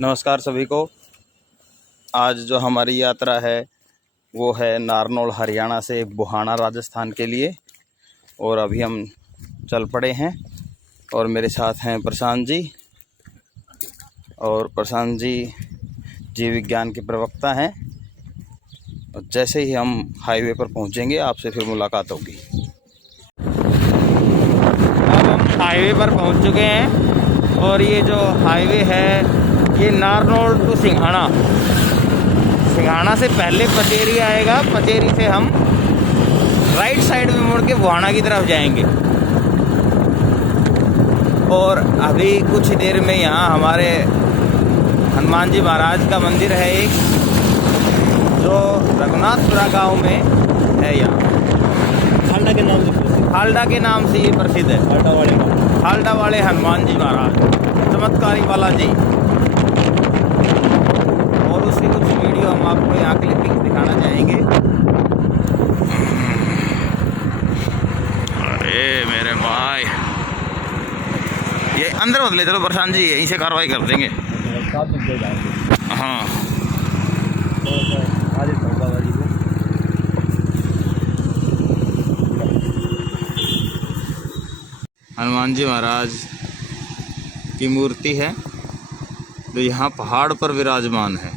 नमस्कार सभी को। आज जो हमारी यात्रा है वो है नारनौल हरियाणा से बुहाना राजस्थान के लिए, और अभी हम चल पड़े हैं। और मेरे साथ हैं प्रशांत जी, और प्रशांत जी जीव विज्ञान के प्रवक्ता हैं। और जैसे ही हम हाईवे पर पहुंचेंगे आपसे फिर मुलाकात होगी। अब हम हाईवे पर पहुंच चुके हैं, और ये जो हाईवे है ये नारनौल टू सिंघाना से पहले पचेरी आएगा। पचेरी से हम राइट साइड में मुड़ के बुहाना की तरफ जाएंगे। और अभी कुछ देर में यहाँ हमारे हनुमान जी महाराज का मंदिर है एक, जो रघुनाथपुरा गांव में है। यहाँ हालडा के नाम से ये प्रसिद्ध है। हालडा वाले हनुमान जी महाराज, चमत्कारी बालाजी। और उसकी कुछ वीडियो हम आपको यहाँ क्लिपिंग दिखाना चाहेंगे। अरे मेरे भाई, ये अंदर मत ले चलो प्रशांत जी, यहीं से कार्रवाई कर देंगे। हाँ हनुमान जी महाराज की मूर्ति है जो यहाँ पहाड़ पर विराजमान है।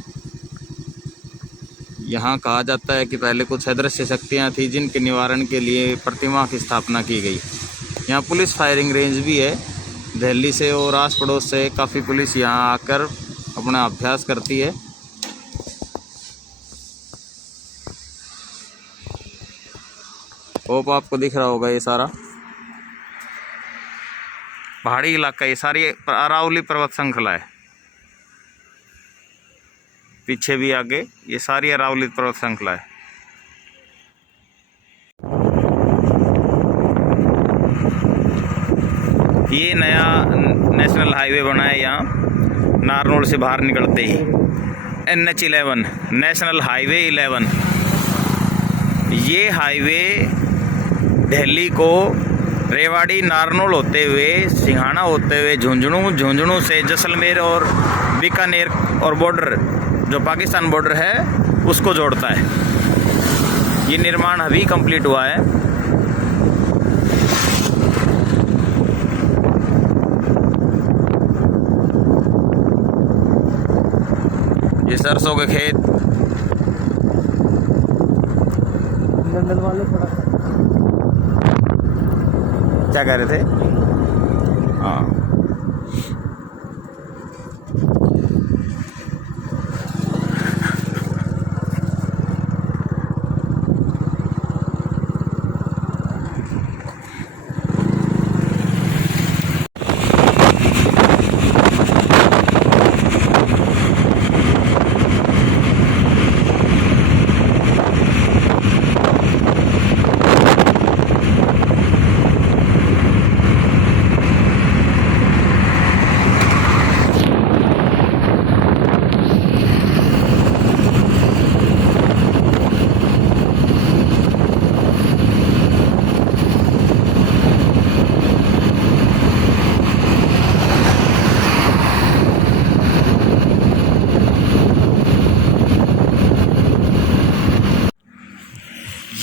यहाँ कहा जाता है कि पहले कुछ अदृश्य शक्तियाँ थी जिनके निवारण के लिए प्रतिमा की स्थापना की गई। यहाँ पुलिस फायरिंग रेंज भी है। दिल्ली से और आस पड़ोस से काफ़ी पुलिस यहाँ आकर अपना अभ्यास करती है। होप आपको दिख रहा होगा, ये सारा पहाड़ी इलाका, ये सारी अरावली पर्वत श्रृंखला है। पीछे भी आगे ये सारी अरावली पर्वत श्रृंखला है। ये नया नेशनल हाईवे बना है यहाँ नारनौल से बाहर निकलते ही। NH11 national highway 11। ये हाईवे दिल्ली को रेवाड़ी नारनौल होते हुए सिंघाना होते हुए झुंझुनू से जैसलमेर और बीकानेर और बॉर्डर जो पाकिस्तान बॉर्डर है उसको जोड़ता है। ये निर्माण अभी कंप्लीट हुआ है। ये सरसों के खेत। क्या कह रहे थे? हाँ,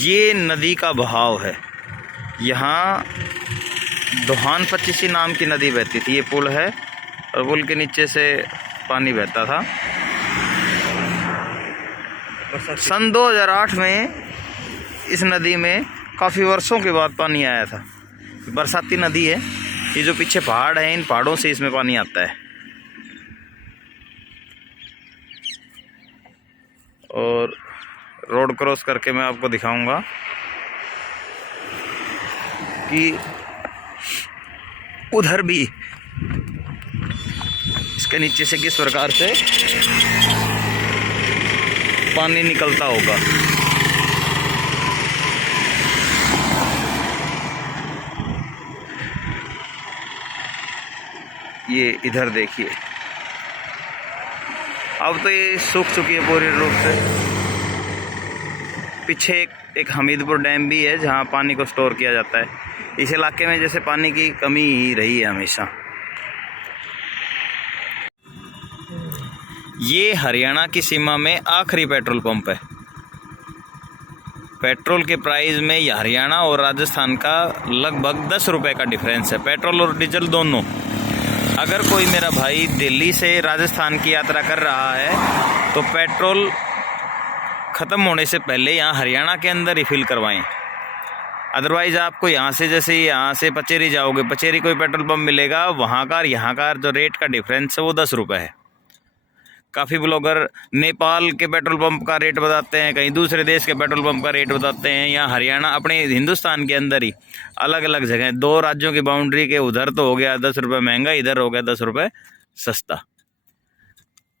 ये नदी का बहाव है। यहाँ दोहान पच्चीसी नाम की नदी बहती थी। ये पुल है और पुल के नीचे से पानी बहता था। सन 2008 में इस नदी में काफ़ी वर्षों के बाद पानी आया था। बरसाती नदी है। ये जो पीछे पहाड़ है, इन पहाड़ों से इसमें पानी आता है। और रोड क्रॉस करके मैं आपको दिखाऊंगा कि उधर भी इसके नीचे से किस प्रकार से पानी निकलता होगा। ये इधर देखिए, अब तो ये सूख चुकी है पूरी रूप से। पीछे एक हमीदपुर डैम भी है जहाँ पानी को स्टोर किया जाता है। इस इलाके में जैसे पानी की कमी ही रही है हमेशा। ये हरियाणा की सीमा में आखिरी पेट्रोल पंप है। पेट्रोल के प्राइस में ये हरियाणा और राजस्थान का लगभग 10 रुपये का डिफरेंस है, पेट्रोल और डीजल दोनों। अगर कोई मेरा भाई दिल्ली से राजस्थान की यात्रा कर रहा है तो पेट्रोल ख़त्म होने से पहले यहाँ हरियाणा के अंदर रिफ़िल करवाएं। अदरवाइज़ आपको यहाँ से, जैसे यहाँ से पचेरी जाओगे, पचेरी कोई पेट्रोल पंप मिलेगा, वहाँ का और यहाँ का जो रेट का डिफरेंस है वो 10 रुपये है। काफ़ी ब्लॉगर नेपाल के पेट्रोल पंप का रेट बताते हैं, कहीं दूसरे देश के पेट्रोल पंप का रेट बताते हैं। यहाँ हरियाणा, अपने हिंदुस्तान के अंदर ही अलग अलग जगह, 2 राज्यों की बाउंड्री के उधर तो हो गया 10 रुपये महंगा, इधर हो गया 10 रुपये सस्ता।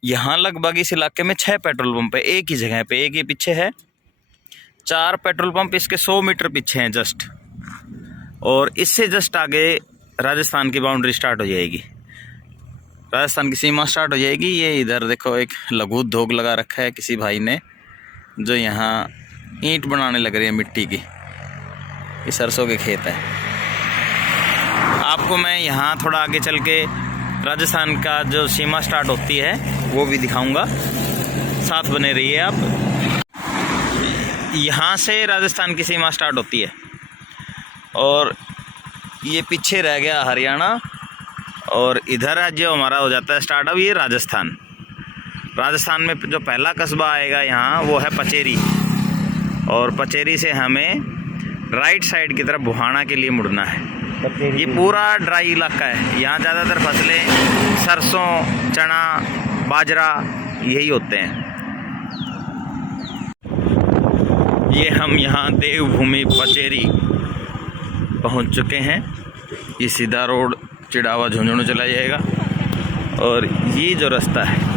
यहाँ लगभग इस इलाके में 6 पेट्रोल पंप है एक ही जगह पे, एक ही पीछे है। 4 पेट्रोल पंप इसके 100 मीटर पीछे हैं जस्ट, और इससे जस्ट आगे राजस्थान की बाउंड्री स्टार्ट हो जाएगी, राजस्थान की सीमा स्टार्ट हो जाएगी। ये इधर देखो एक लघु उद्योग लगा रखा है किसी भाई ने, जो यहाँ ईंट बनाने लग रही है मिट्टी की। ये सरसों के खेत है। आपको मैं यहाँ थोड़ा आगे चल के राजस्थान का जो सीमा स्टार्ट होती है वो भी दिखाऊंगा, साथ बने रहिए आप। यहाँ से राजस्थान की सीमा स्टार्ट होती है और ये पीछे रह गया हरियाणा, और इधर है जो हमारा हो जाता है स्टार्ट। अब ये राजस्थान, राजस्थान में जो पहला कस्बा आएगा यहाँ वो है पचेरी, और पचेरी से हमें राइट साइड की तरफ बुहाना के लिए मुड़ना है। ये पूरा ड्राई इलाका है, यहाँ ज़्यादातर फसलें सरसों, चना, बाजरा यही होते हैं। ये हम यहाँ देवभूमि पचेरी पहुँच चुके हैं। ये सीधा रोड चिड़ावा झुंझुनू चला जाएगा, और ये जो रास्ता है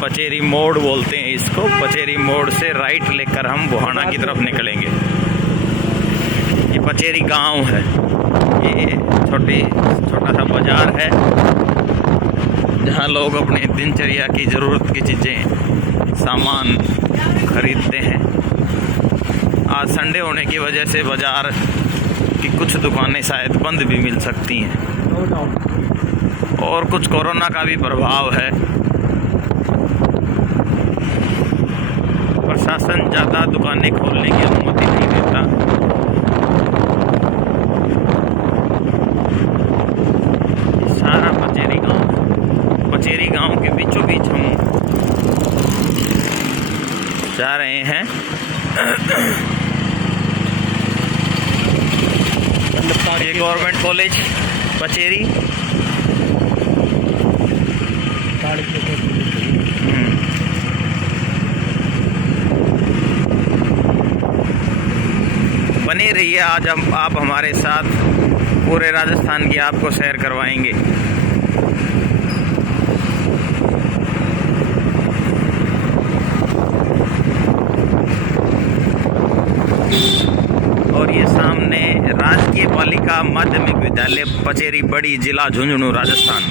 पचेरी मोड़ बोलते हैं इसको। पचेरी मोड़ से राइट लेकर हम बुहाना की तरफ निकलेंगे। ये पचेरी गांव है, ये छोटा सा बाज़ार है जहां लोग अपने दिनचर्या की ज़रूरत की चीज़ें, सामान खरीदते हैं। आज संडे होने की वजह से बाज़ार कि कुछ दुकानें शायद बंद भी मिल सकती हैं, और कुछ कोरोना का भी प्रभाव है। प्रशासन ज़्यादा दुकानें खोलने की अनुमति नहीं देता। सारा पचेरी गांव के बीचों बीच हम जा रहे हैं। ये गवर्नमेंट कॉलेज पचेरी, बने रहिए। आज आप हमारे साथ, पूरे राजस्थान की आपको सैर करवाएंगे। और ये सामने राजकीय बालिका माध्यमिक विद्यालय पचेरी बड़ी, जिला झुंझुनू, राजस्थान।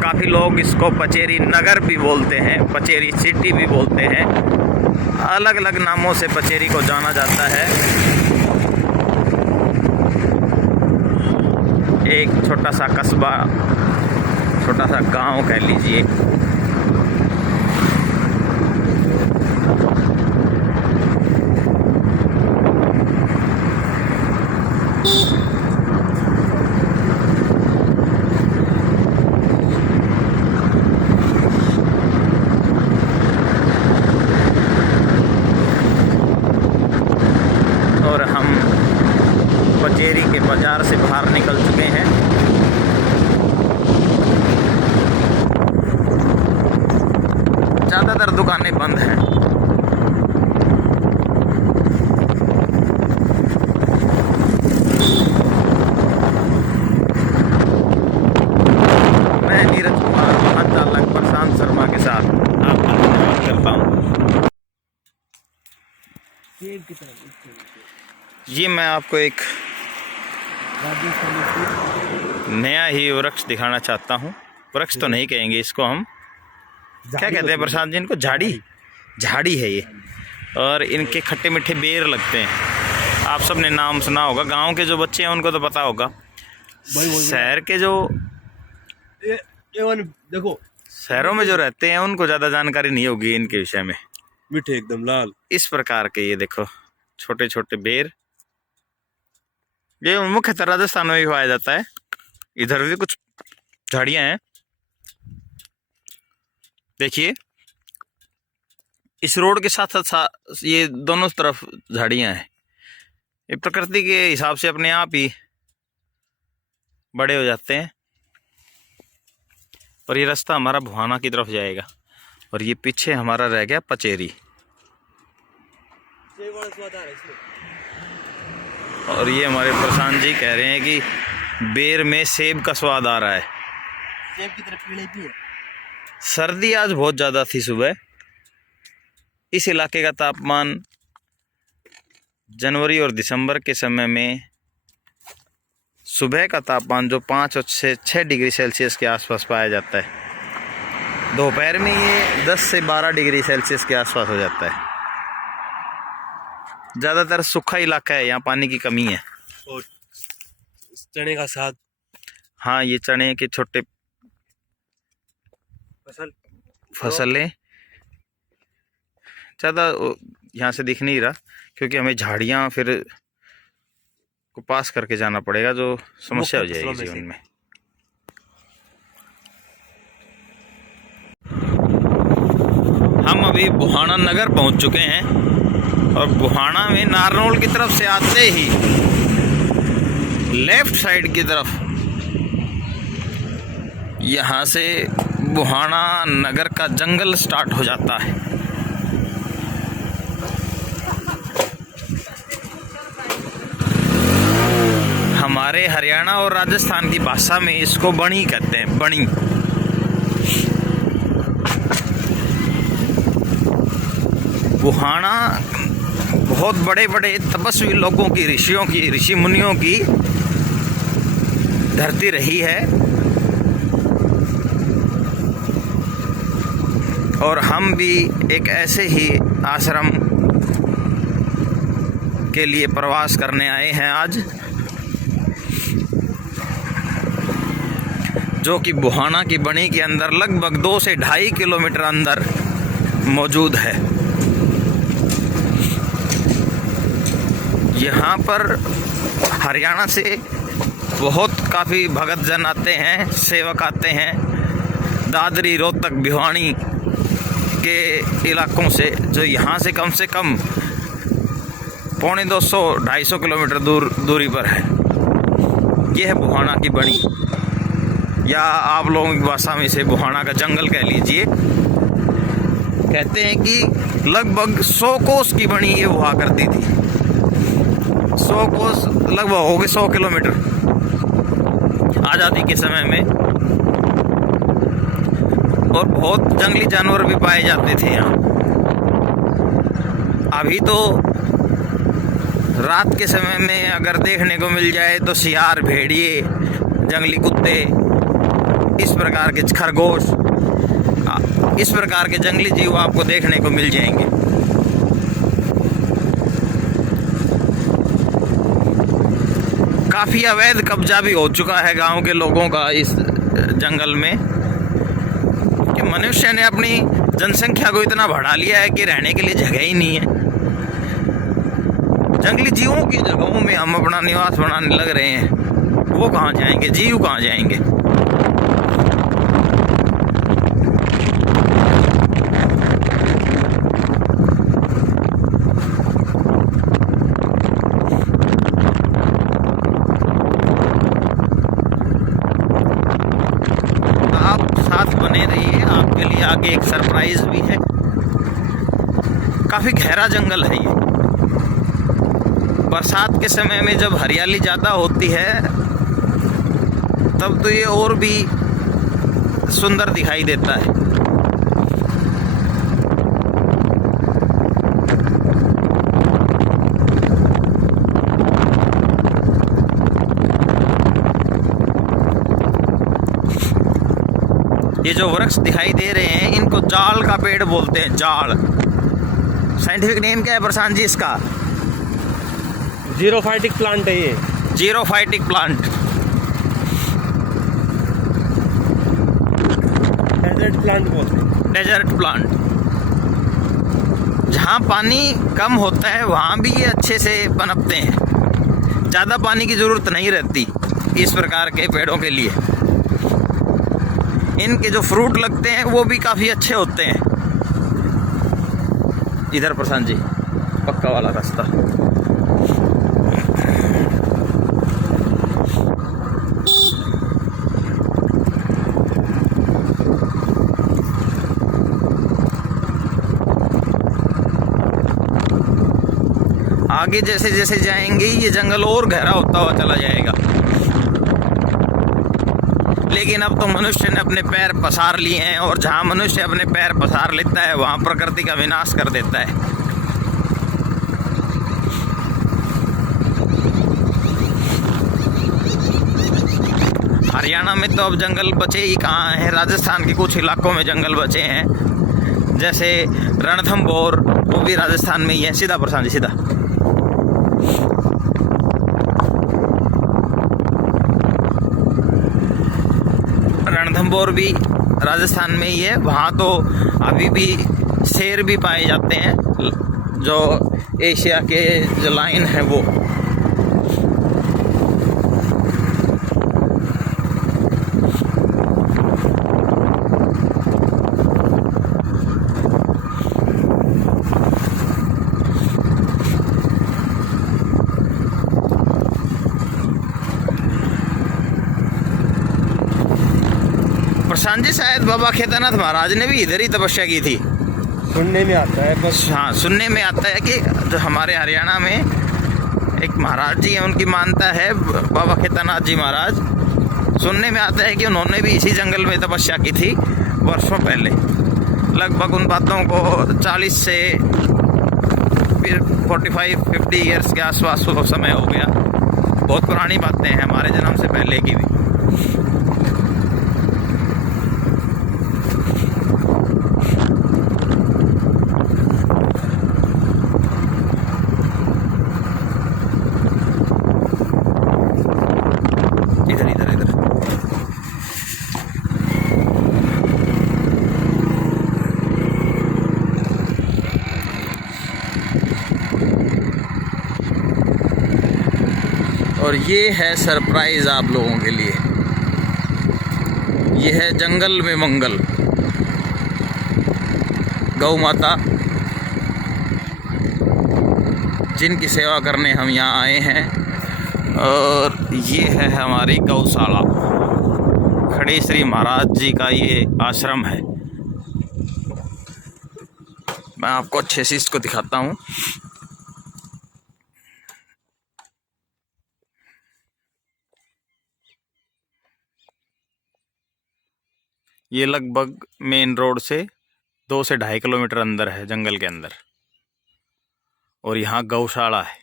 काफ़ी लोग इसको पचेरी नगर भी बोलते हैं, पचेरी सिटी भी बोलते हैं, अलग अलग नामों से पचेरी को जाना जाता है। एक छोटा सा कस्बा, छोटा सा गांव कह लीजिए। और हम पचेरी के बाज़ार से बाहर निकल चुके हैं। ज़्यादातर दुकानें बंद हैं। मैं नीरज कुमार, वाहन चालक प्रशांत शर्मा के साथ आपका धन्यवाद करता हूँ। ये मैं आपको एक नया ही वृक्ष दिखाना चाहता हूँ। वृक्ष तो नहीं कहेंगे इसको, हम क्या कहते हैं प्रसाद जी इनको? झाड़ी, झाड़ी है ये। और इनके खट्टे मीठे बेर लगते हैं। आप सब ने नाम सुना होगा, गांव के जो बच्चे हैं उनको तो पता होगा। शहर के जो देखो शहरों में जो रहते हैं उनको ज़्यादा जानकारी नहीं होगी इनके विषय में। मीठे एकदम लाल इस प्रकार के ये देखो छोटे छोटे बेर, ये मुख्यतः राजस्थान में भी पाया जाता है। इधर भी कुछ झाड़ियाँ हैं। देखिए इस रोड के साथ साथ ये दोनों तरफ झाड़ियाँ हैं। ये प्रकृति के हिसाब से अपने आप ही बड़े हो जाते हैं। और ये रास्ता हमारा भुहाना की तरफ जाएगा। और ये पीछे हमारा रह गया पचेरी। और ये हमारे प्रशांत जी कह रहे हैं कि बेर में सेब का स्वाद आ रहा है। सेब की तरफ पीले भी है। सर्दी आज बहुत ज़्यादा थी सुबह। इस इलाके का तापमान जनवरी और दिसंबर के समय में सुबह का तापमान जो 5 और 6 डिग्री सेल्सियस के आसपास पाया जाता है, दोपहर में ये 10 से 12 डिग्री सेल्सियस के आसपास हो जाता है। ज़्यादातर सूखा इलाका है, यहाँ पानी की कमी है। और चने का साग, हाँ ये चने के छोटे फसलें ज़्यादा यहाँ से दिख नहीं रहा, क्योंकि हमें झाड़ियाँ फिर को पास करके जाना पड़ेगा, जो समस्या हो जाएगी जीवन में। हम अभी बुहाना नगर पहुंच चुके हैं। और बुहाना में नारनौल की तरफ से आते ही लेफ्ट साइड की तरफ यहाँ से बुहाना नगर का जंगल स्टार्ट हो जाता है। हमारे हरियाणा और राजस्थान की भाषा में इसको बणी कहते हैं, बणी। बुहाना बहुत बड़े बड़े तपस्वी लोगों की, ऋषियों की, ऋषि मुनियों की धरती रही है। और हम भी एक ऐसे ही आश्रम के लिए प्रवास करने आए हैं आज, जो कि बुहाना की बणी के अंदर लगभग 2 से 2.5 किलोमीटर अंदर मौजूद है। यहाँ पर हरियाणा से बहुत काफ़ी भगत जन आते हैं, सेवक आते हैं। दादरी, रोहतक, भिवानी के इलाकों से, जो यहाँ से कम 200-250 किलोमीटर दूरी पर है। यह है बुहाना की बणी, या आप लोगों की भाषा में इसे बुहाना का जंगल कह लीजिए। कहते हैं कि लगभग 100 कोस की बणी ये हुआ करती थी। 100 कोस लगभग हो गए 100 किलोमीटर आज़ादी के समय में। और बहुत जंगली जानवर भी पाए जाते थे यहाँ। अभी तो रात के समय में अगर देखने को मिल जाए तो सियार, भेड़िए, जंगली कुत्ते, इस प्रकार के खरगोश, इस प्रकार के जंगली जीव आपको देखने को मिल जाएंगे। काफ़ी अवैध कब्जा भी हो चुका है गांव के लोगों का इस जंगल में, कि मनुष्य ने अपनी जनसंख्या को इतना बढ़ा लिया है कि रहने के लिए जगह ही नहीं है। जंगली जीवों की जगहों में हम अपना निवास बनाने लग रहे हैं। वो कहाँ जाएंगे? जीव कहाँ जाएंगे? बने रहिए, आपके लिए आगे एक सरप्राइज भी है। काफ़ी गहरा जंगल है ये। बरसात के समय में जब हरियाली ज़्यादा होती है तब तो ये और भी सुंदर दिखाई देता है। ये जो वृक्ष दिखाई दे रहे हैं इनको जाल का पेड़ बोलते हैं, जाल। साइंटिफिक नेम क्या है प्रशांत जी इसका? जीरोफाइटिक प्लांट है ये। जीरोफाइटिक प्लांट, डेजर्ट प्लांट बोलते हैं। Desert plant. जहाँ पानी कम होता है वहाँ भी ये अच्छे से पनपते हैं, ज़्यादा पानी की ज़रूरत नहीं रहती इस प्रकार के पेड़ों के लिए। इनके जो फ्रूट लगते हैं वो भी काफ़ी अच्छे होते हैं। इधर प्रशांत जी पक्का वाला रास्ता। आगे जैसे जैसे जाएंगे ये जंगल और गहरा होता हुआ चला जाएगा, लेकिन अब तो मनुष्य ने अपने पैर पसार लिए हैं, और जहाँ मनुष्य अपने पैर पसार लेता है वहाँ प्रकृति का विनाश कर देता है। हरियाणा में तो अब जंगल बचे ही कहाँ हैं। राजस्थान के कुछ इलाकों में जंगल बचे हैं, जैसे रणथंभौर, वो भी राजस्थान में ही है। सीधा प्रशांत जी सीधा। रणथंभौर भी राजस्थान में ही है। वहाँ तो अभी भी शेर भी पाए जाते हैं, जो एशिया के जो लाइन है वो। प्रशांत जी शायद बाबा केदारनाथ महाराज ने भी इधर ही तपस्या की थी। सुनने में आता है बस। हाँ, सुनने में आता है कि जो हमारे हरियाणा में एक महाराज जी हैं, उनकी मानता है बाबा केदारनाथ जी महाराज। सुनने में आता है कि उन्होंने भी इसी जंगल में तपस्या की थी वर्षों पहले। लगभग उन बातों को 40 से फिर 45-50 ईयर्स के आसपास वो समय हो गया। बहुत पुरानी बातें हैं, हमारे जन्म से पहले की भी। इधर इधर इधर और ये है सरप्राइज आप लोगों के लिए। ये है जंगल में मंगल, गौ माता जिनकी सेवा करने हम यहाँ आए हैं। और ये है हमारी गौशाला, खड़े श्री महाराज जी का ये आश्रम है। मैं आपको अच्छे से इसको दिखाता हूँ। ये लगभग मेन रोड से 2 से 2.5 किलोमीटर अंदर है, जंगल के अंदर। और यहाँ गौशाला है,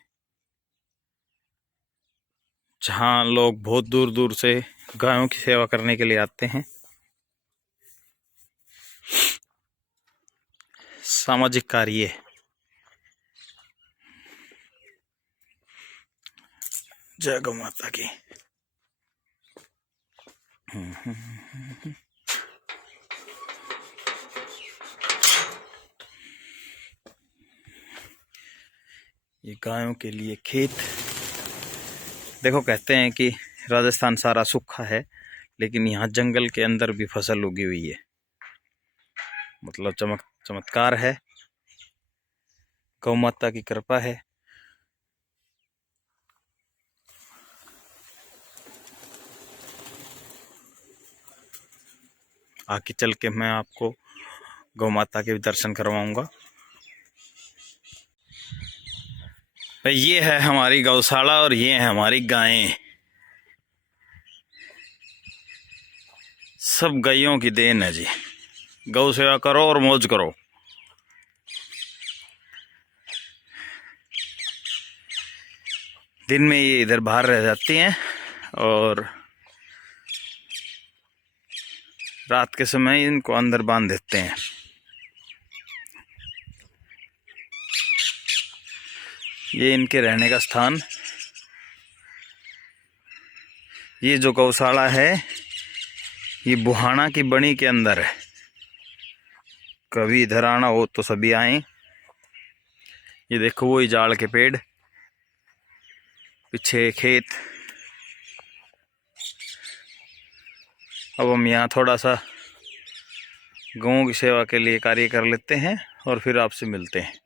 जहाँ लोग बहुत दूर दूर से गायों की सेवा करने के लिए आते हैं। सामाजिक कार्य। जय गौ माता की। ये गायों के लिए खेत। देखो, कहते हैं कि राजस्थान सारा सूखा है, लेकिन यहाँ जंगल के अंदर भी फसल उगी हुई है। मतलब चमत्कार है, गौ माता की कृपा है। आगे चल के मैं आपको गौ माता के भी दर्शन करवाऊंगा। भाई, ये है हमारी गौशाला और ये है हमारी गायें। सब गायों की देन है जी। गौ सेवा करो और मौज करो। दिन में ये इधर बाहर रह जाती हैं और रात के समय इनको अंदर बांध देते हैं। ये इनके रहने का स्थान। ये जो गौशाला है ये बुहाना की बनी के अंदर है। कभी इधर आना हो तो सभी आए। ये देखो वही जाड़ के पेड़, पीछे खेत। अब हम यहाँ थोड़ा सा गौं की सेवा के लिए कार्य कर लेते हैं और फिर आपसे मिलते हैं।